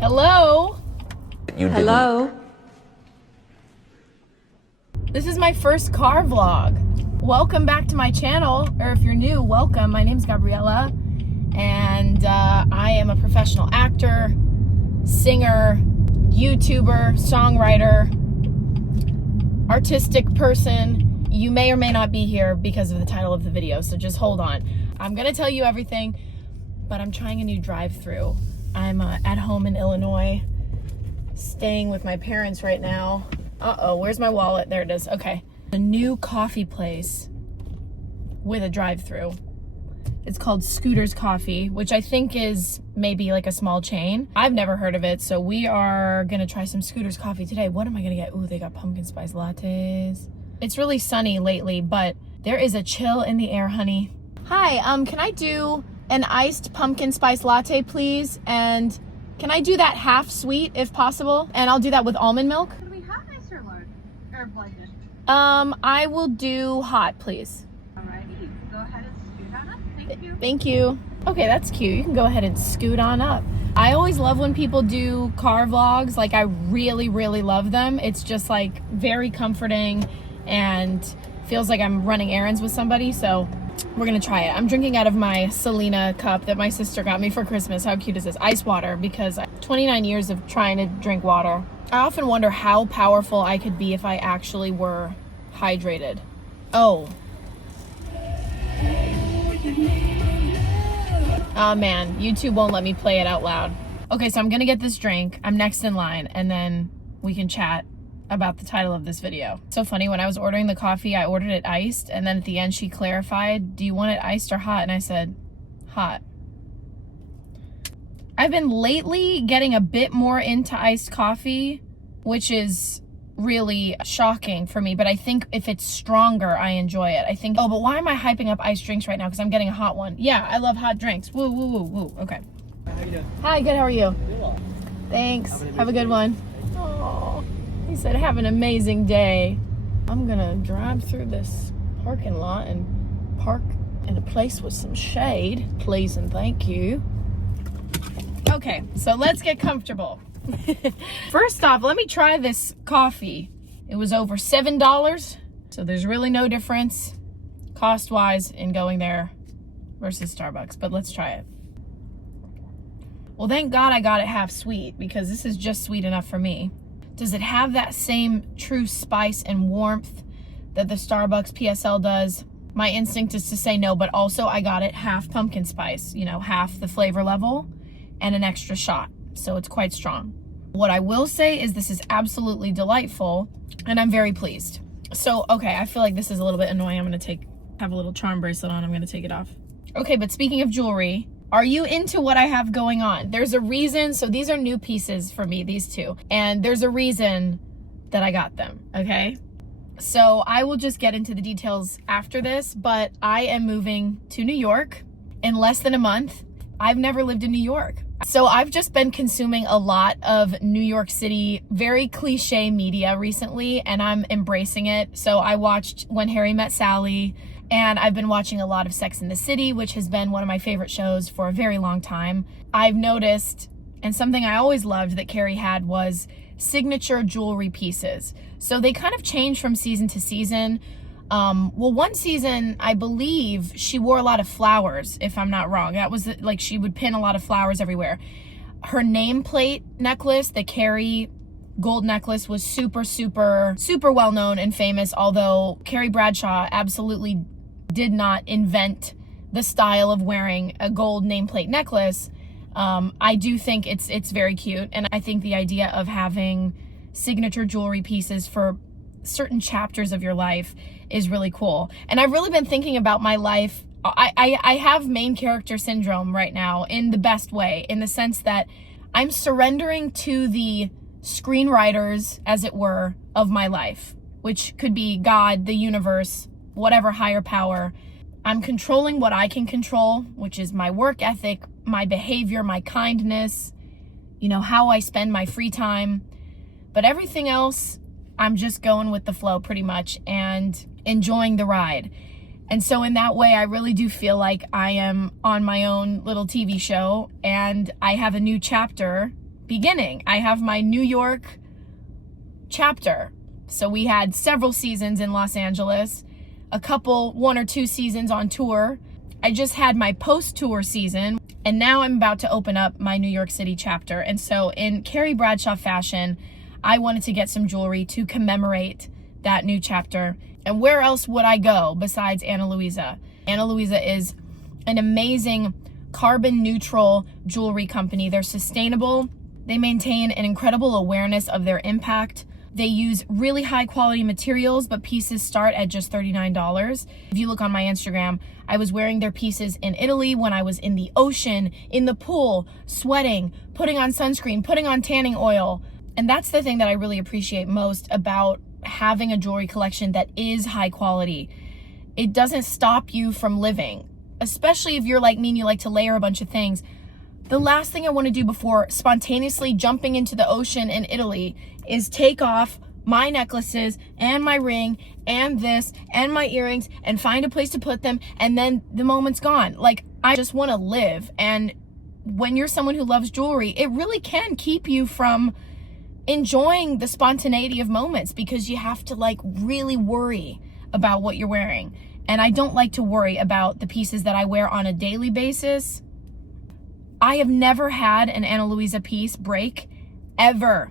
Hello? Hello? This is my first car vlog. Welcome back to my channel, or if you're new, welcome. My name's Gabriella, and I am a professional actor, singer, YouTuber, songwriter, artistic person. You may or may not be here because of the title of the video, so just hold on. I'm gonna tell you everything, but I'm trying a new drive-through. I'm at home in Illinois, staying with my parents right now. Uh-oh, where's my wallet? There it is, okay. A new coffee place with a drive-through. It's called Scooter's Coffee, which I think is maybe like a small chain. I've never heard of it, so we are gonna try some Scooter's Coffee today. What am I gonna get? Ooh, they got pumpkin spice lattes. It's really sunny lately, but there is a chill in the air, honey. Hi, can I do an iced pumpkin spice latte, please? And can I do that half sweet if possible? And I'll do that with almond milk. Could we have ice or large? Or blended? I will do hot, please. Alrighty, go ahead and scoot on up. Thank you. Thank you. Okay, that's cute. You can go ahead and scoot on up. I always love when people do car vlogs. Like, I really, really love them. It's just like very comforting and feels like I'm running errands with somebody, so we're gonna try it. I'm drinking out of my Selena cup that my sister got me for Christmas. How cute is this? Ice water, because 29 years of trying to drink water. I often wonder how powerful I could be if I actually were hydrated. Oh. Oh man, YouTube won't let me play it out loud. Okay, so I'm gonna get this drink. I'm next in line, and then we can chat about the title of this video. So funny, when I was ordering the coffee, I ordered it iced, and then at the end she clarified, do you want it iced or hot? And I said, hot. I've been lately getting a bit more into iced coffee, which is really shocking for me, but I think if it's stronger, I enjoy it. I think, oh, but why am I hyping up iced drinks right now? Because I'm getting a hot one. Yeah, I love hot drinks. Woo, woo, woo, woo. Okay. How you doing? Hi, good, how are you? Doing well. Thanks. Have an Have a good amazing one. Oh, he said, have an amazing day. I'm gonna drive through this parking lot and park in a place with some shade, please and thank you. Okay, so let's get comfortable. First off, let me try this coffee. It was over $7, so there's really no difference cost-wise in going there versus Starbucks, but let's try it. Well, thank God I got it half sweet, because this is just sweet enough for me. Does it have that same true spice and warmth that the Starbucks PSL does? My instinct is to say no, but also I got it half pumpkin spice, you know, half the flavor level and an extra shot. So it's quite strong. What I will say is this is absolutely delightful, and I'm very pleased. So, okay, I feel like this is a little bit annoying. I'm gonna have a little charm bracelet on. I'm gonna take it off. Okay, but speaking of jewelry, are you into what I have going on? There's a reason. So these are new pieces for me, these two. And there's a reason that I got them, okay? So I will just get into the details after this, but I am moving to New York in less than a month. I've never lived in New York. So I've just been consuming a lot of New York City, very cliche media recently, and I'm embracing it. So I watched When Harry Met Sally, and I've been watching a lot of Sex and the City, which has been one of my favorite shows for a very long time. I've noticed, and something I always loved that Carrie had was signature jewelry pieces. So they kind of change from season to season. Well, one season, I believe she wore a lot of flowers, if I'm not wrong. That was like, she would pin a lot of flowers everywhere. Her nameplate necklace, the Carrie gold necklace, was super, super, super well known and famous, although Carrie Bradshaw absolutely did not invent the style of wearing a gold nameplate necklace. I do think it's very cute, and I think the idea of having signature jewelry pieces for certain chapters of your life is really cool. And I've really been thinking about my life. I have main character syndrome right now, in the best way, in the sense that I'm surrendering to the screenwriters, as it were, of my life, which could be God, the universe, whatever higher power. I'm controlling what I can control, which is my work ethic, my behavior, my kindness, you know, how I spend my free time. But everything else, I'm just going with the flow pretty much and enjoying the ride. And so in that way, I really do feel like I am on my own little TV show, and I have a new chapter beginning. I have my New York chapter. So we had several seasons in Los Angeles, one or two seasons on tour. I just had my post-tour season, and now I'm about to open up my New York City chapter. And so in Carrie Bradshaw fashion, I wanted to get some jewelry to commemorate that new chapter. And where else would I go besides Ana Luisa? Ana Luisa is an amazing carbon neutral jewelry company. They're sustainable. They maintain an incredible awareness of their impact. They use really high quality materials, but pieces start at just $39. If you look on my Instagram, I was wearing their pieces in Italy when I was in the ocean, in the pool, sweating, putting on sunscreen, putting on tanning oil. And that's the thing that I really appreciate most about having a jewelry collection that is high quality. It doesn't stop you from living, especially if you're like me and you like to layer a bunch of things. The last thing I want to do before spontaneously jumping into the ocean in Italy is take off my necklaces and my ring and this and my earrings and find a place to put them, and then the moment's gone. Like, I just want to live. And when you're someone who loves jewelry, it really can keep you from enjoying the spontaneity of moments, because you have to like really worry about what you're wearing. And I don't like to worry about the pieces that I wear on a daily basis. I have never had an Ana Luisa piece break, ever.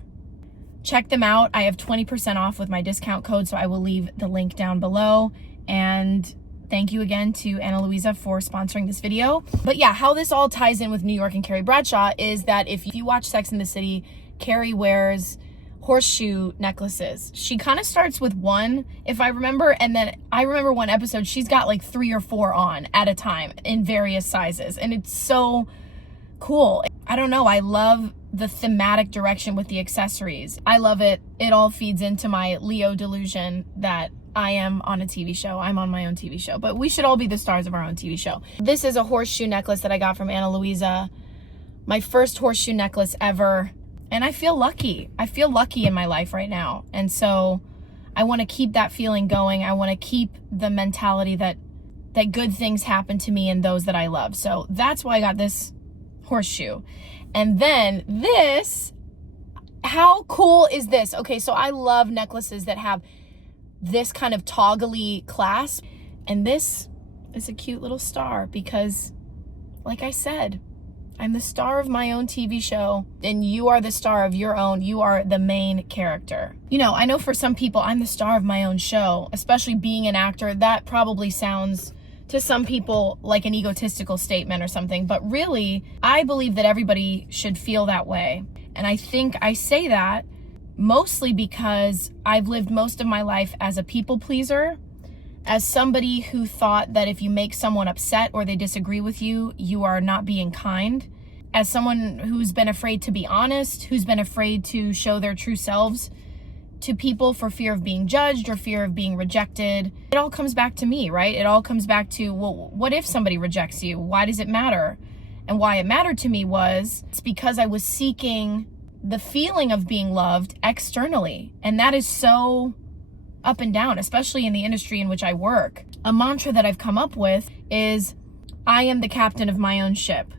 Check them out. I have 20% off with my discount code, so I will leave the link down below. And thank you again to Ana Luisa for sponsoring this video. But yeah, how this all ties in with New York and Carrie Bradshaw is that if you watch Sex and the City, Carrie wears horseshoe necklaces. She kind of starts with one, if I remember, and then I remember one episode, she's got like 3 or 4 on at a time in various sizes. And it's so cool. I don't know. I love the thematic direction with the accessories. I love it. It all feeds into my Leo delusion that I am on a TV show. I'm on my own TV show, but we should all be the stars of our own TV show. This is a horseshoe necklace that I got from Ana Luisa. My first horseshoe necklace ever. And I feel lucky. I feel lucky in my life right now. And so I want to keep that feeling going. I want to keep the mentality that good things happen to me and those that I love. So that's why I got this horseshoe. And then this, how cool is this? Okay, so I love necklaces that have this kind of toggly clasp, and this is a cute little star because, like I said, I'm the star of my own TV show, and you are the star of your own. You are the main character. You know, I know for some people, I'm the star of my own show, especially being an actor. That probably sounds to some people like an egotistical statement or something, but really, I believe that everybody should feel that way. And I think I say that mostly because I've lived most of my life as a people pleaser, as somebody who thought that if you make someone upset or they disagree with you, you are not being kind. As someone who's been afraid to be honest, who's been afraid to show their true selves to people for fear of being judged or fear of being rejected. It all comes back to me, right? It all comes back to, well, what if somebody rejects you? Why does it matter? And why it mattered to me was, it's because I was seeking the feeling of being loved externally. And that is so up and down, especially in the industry in which I work. A mantra that I've come up with is, I am the captain of my own ship.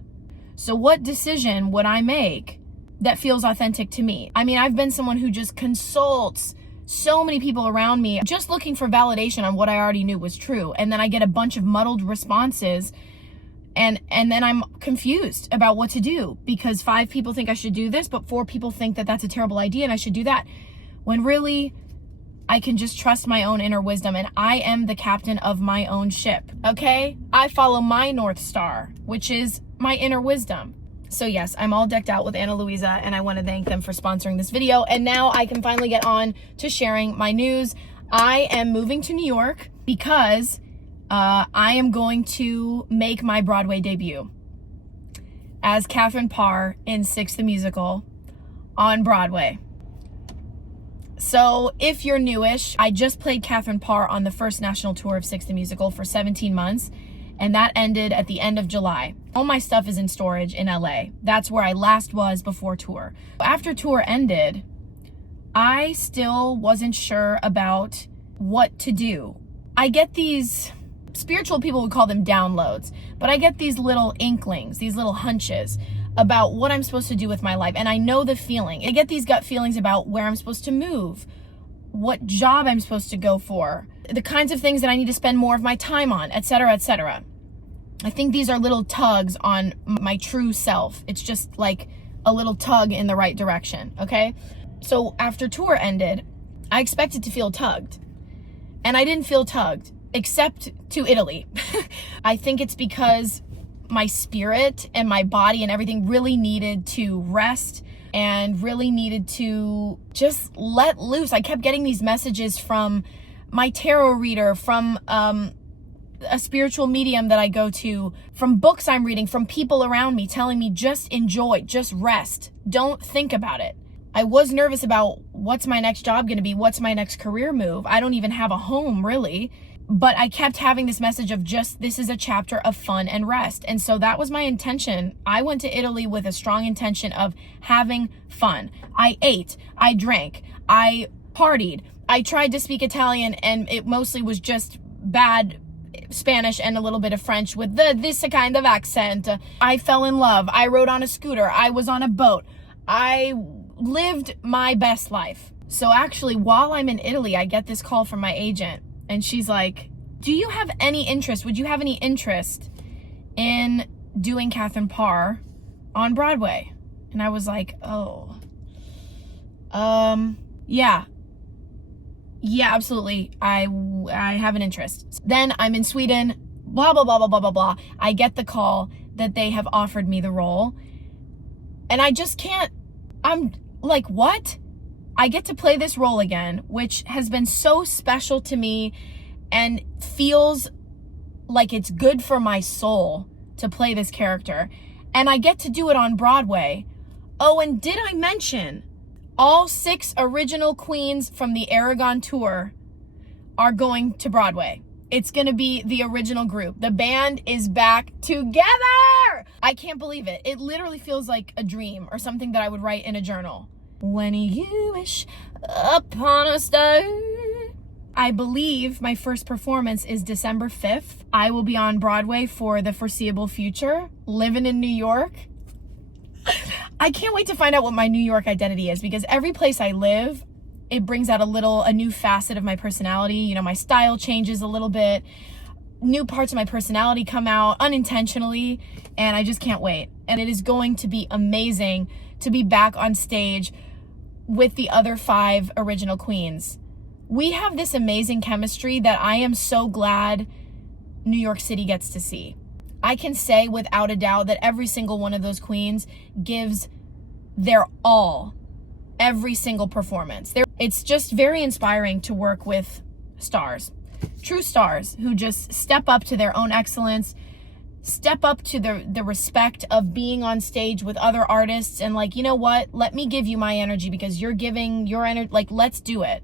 So what decision would I make that feels authentic to me? I mean, I've been someone who just consults so many people around me, just looking for validation on what I already knew was true. And then I get a bunch of muddled responses, and then I'm confused about what to do, because 5 people think I should do this, but 4 people think that that's a terrible idea and I should do that. When really, I can just trust my own inner wisdom, and I am the captain of my own ship, okay? I follow my North Star, which is my inner wisdom. So yes, I'm all decked out with Ana Luisa, and I want to thank them for sponsoring this video. And now I can finally get on to sharing my news. I am moving to New York because I am going to make my Broadway debut as Catherine Parr in Six the Musical on Broadway. So if you're newish, I just played Catherine Parr on the first national tour of Six the Musical for 17 months. And that ended at the end of July. All my stuff is in storage in LA. That's where I last was before tour. After tour ended, I still wasn't sure about what to do. I get these, spiritual people would call them downloads, but I get these little inklings, these little hunches about what I'm supposed to do with my life. And I know the feeling. I get these gut feelings about where I'm supposed to move, what job I'm supposed to go for, the kinds of things that I need to spend more of my time on, etc., etc. I think these are little tugs on my true self. It's just like a little tug in the right direction, okay? So after tour ended, I expected to feel tugged. And I didn't feel tugged, except to Italy. I think it's because my spirit and my body and everything really needed to rest and really needed to just let loose. I kept getting these messages from my tarot reader, from a spiritual medium that I go to, from books I'm reading, from people around me telling me just enjoy, just rest, don't think about it. I was nervous about what's my next job going to be, what's my next career move. I don't even have a home really, but I kept having this message of just, this is a chapter of fun and rest. And so that was my intention. I went to Italy with a strong intention of having fun. I ate, I drank, I partied, I tried to speak Italian, and it mostly was just bad Spanish and a little bit of French with this kind of accent. I fell in love. I rode on a scooter. I was on a boat. I lived my best life. So actually, while I'm in Italy, I get this call from my agent, and she's like, do you have any interest? Would you have any interest in doing Catherine Parr on Broadway? And I was like, oh, yeah, absolutely. I have an interest. Then I'm in Sweden, blah, blah, blah, blah, blah, blah, blah. I get the call that they have offered me the role. And I just can't, I'm like, what? I get to play this role again, which has been so special to me and feels like it's good for my soul to play this character. And I get to do it on Broadway. Oh, and did I mention all 6 original queens from the Aragon tour are going to Broadway? It's going to be the original group. The band is back together. I can't believe it. It literally feels like a dream or something that I would write in a journal. When you wish upon a star. I believe my first performance is December 5th. I will be on Broadway for the foreseeable future, living in New York. I can't wait to find out what my New York identity is, because every place I live, it brings out a new facet of my personality. You know, my style changes a little bit. New parts of my personality come out unintentionally, and I just can't wait. And it is going to be amazing to be back on stage with the other 5 original queens. We have this amazing chemistry that I am so glad New York City gets to see. I can say without a doubt that every single one of those queens gives their all, every single performance. It's just very inspiring to work with stars, true stars who just step up to their own excellence, step up to the respect of being on stage with other artists and like, you know what, let me give you my energy because you're giving your energy, like, let's do it.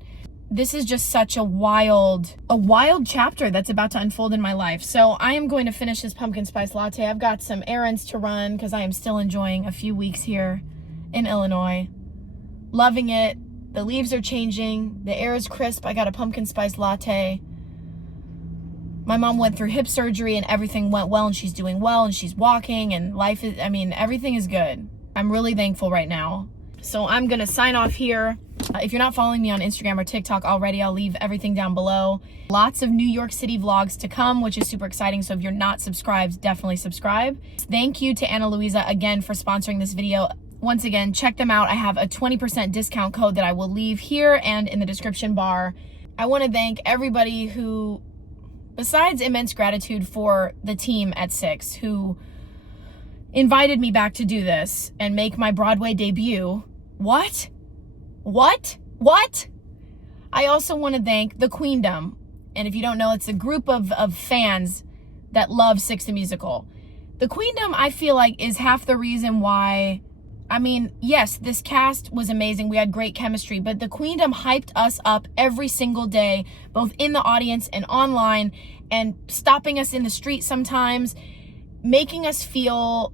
This is just such a wild chapter that's about to unfold in my life. So I am going to finish this pumpkin spice latte. I've got some errands to run because I am still enjoying a few weeks here in Illinois. Loving it. The leaves are changing. The air is crisp. I got a pumpkin spice latte. My mom went through hip surgery and everything went well, and she's doing well, and she's walking, and life is, everything is good. I'm really thankful right now. So I'm going to sign off here. If you're not following me on Instagram or TikTok already, I'll leave everything down below. Lots of New York City vlogs to come, which is super exciting. So if you're not subscribed, definitely subscribe. Thank you to Ana Luisa again for sponsoring this video. Once again, check them out. I have a 20% discount code that I will leave here and in the description bar. I want to thank everybody who, besides immense gratitude for the team at 6, who invited me back to do this and make my Broadway debut. What? I also want to thank the Queendom. And if you don't know, it's a group of fans that love Six the Musical. The Queendom, I feel like, is half the reason why, yes, this cast was amazing. We had great chemistry, but the Queendom hyped us up every single day, both in the audience and online, and stopping us in the street sometimes, making us feel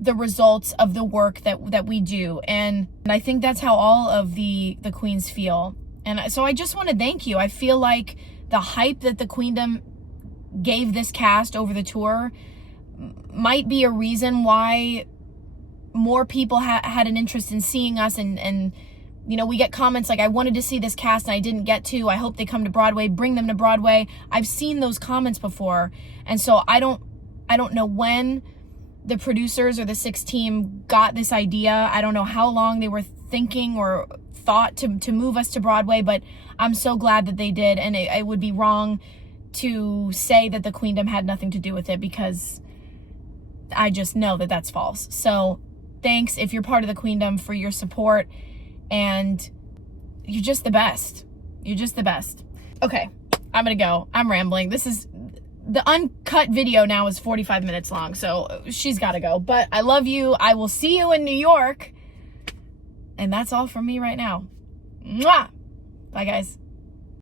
the results of the work that we do. And I think that's how all of the queens feel. And so I just want to thank you. I feel like the hype that the Queendom gave this cast over the tour might be a reason why more people had an interest in seeing us, and you know, we get comments like, I wanted to see this cast and I didn't get to. I hope they come to Broadway. Bring them to Broadway. I've seen those comments before. And so I don't know when the producers or the Six team got this idea. I don't know how long they were thinking or thought to move us to Broadway, but I'm so glad that they did. And it would be wrong to say that the Queendom had nothing to do with it, because I just know that that's false. So thanks, if you're part of the Queendom, for your support. And you're just the best. You're just the best. Okay, I'm gonna go. I'm rambling. This is, the uncut video now is 45 minutes long, so she's gotta go. But I love you. I will see you in New York. And that's all from me right now. Mwah! Bye, guys.